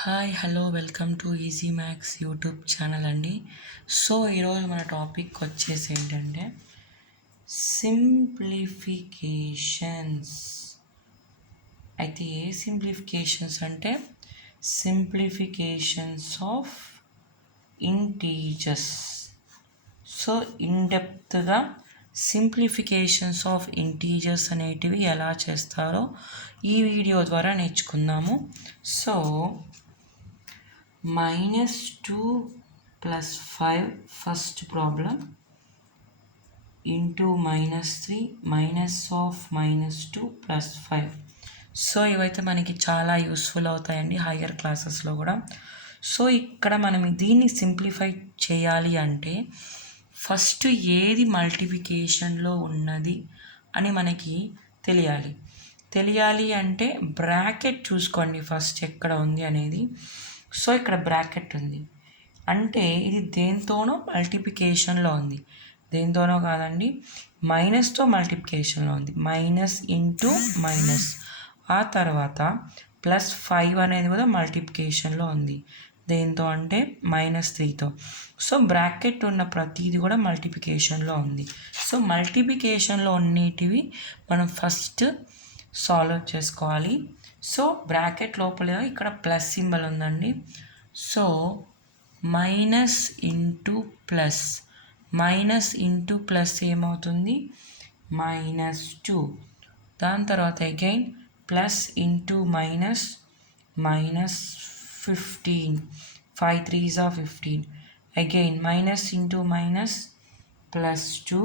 Hi hello welcome to easy maths YouTube channel అండి. So ఈరోజు మన టాపిక్ వచ్చేసి ఏంటంటే సింప్లిఫికేషన్స్. అయితే ఏ సింప్లిఫికేషన్స్ అంటే సింప్లిఫికేషన్స్ ఆఫ్ ఇంటీజర్స్. సో ఇన్డెప్త్గా సింప్లిఫికేషన్స్ ఆఫ్ ఇంటీజర్స్ అనేటివి ఎలా చేస్తారో ఈ వీడియో ద్వారా నేర్చుకుందాము. So -2 + 5 first problem into -3 -2 + 5. So ఇవైతే మనకి చాలా యూస్ఫుల్ అవుతాయండి హయ్యర్ క్లాసెస్లో కూడా. సో ఇక్కడ మనం దీన్ని సింప్లిఫై చేయాలి అంటే ఫస్ట్ ఏది మల్టిప్లికేషన్లో ఉన్నది అని మనకి తెలియాలి అంటే బ్రాకెట్ చూసుకోండి ఫస్ట్ ఎక్కడ ఉంది అనేది. సో ఇక్కడ బ్రాకెట్ ఉంది అంటే ఇది దేంతోనో మల్టిప్లికేషన్లో ఉంది, దేంతోనో కాదండి, మైనస్తో మల్టిప్లికేషన్లో ఉంది. మైనస్ ఇంటూ మైనస్, ఆ తర్వాత +5 అనేది కూడా మల్టిప్లికేషన్లో ఉంది. దేంతో అంటే -3తో. సో బ్రాకెట్ ఉన్న ప్రతిదీ కూడా మల్టిప్లికేషన్లో ఉంది. సో మల్టిప్లికేషన్లో ఉన్నటివి మనం ఫస్ట్ సాల్వ్ చేసుకోవాలి. సో బ్రాకెట్ లోపల ఇక్కడ ప్లస్ సింబల్ ఉందండి. So minus into plus, minus into plus ఏమవుతుంది -2. దాని తర్వాత again plus into minus -15, 5 3s are 15. Again minus into minus +2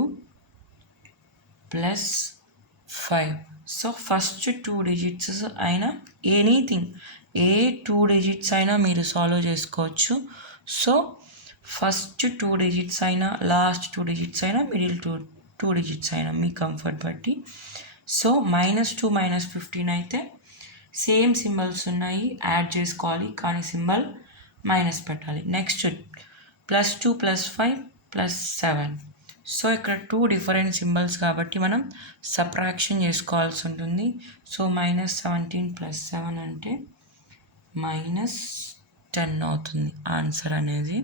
+5. So first 2 digits అయినా ఎనీథింగ్, ఏ 2 డిజిట్స్ అయినా మీరు సాల్వ్ చేసుకోవచ్చు. సో ఫస్ట్ 2 డిజిట్స్ అయినా, లాస్ట్ 2 డిజిట్స్ అయినా, మిడిల్ 2 డిజిట్స్ అయినా మీ కంఫర్ట్ బట్టి. సో -2 -15 అయితే సేమ్ సింబల్స్ ఉన్నాయి, యాడ్ చేసుకోవాలి కానీ సింబల్ మైనస్ పెట్టాలి. నెక్స్ట్ +2 +5 +7. సో ఇక్కడ 2 డిఫరెంట్ సింబల్స్ కాబట్టి మనం సబ్ట్రాక్షన్ చేసుకోవాల్సి ఉంటుంది. సో -17 +7 అంటే -10 అవుతుంది ఆన్సర్ అనేది.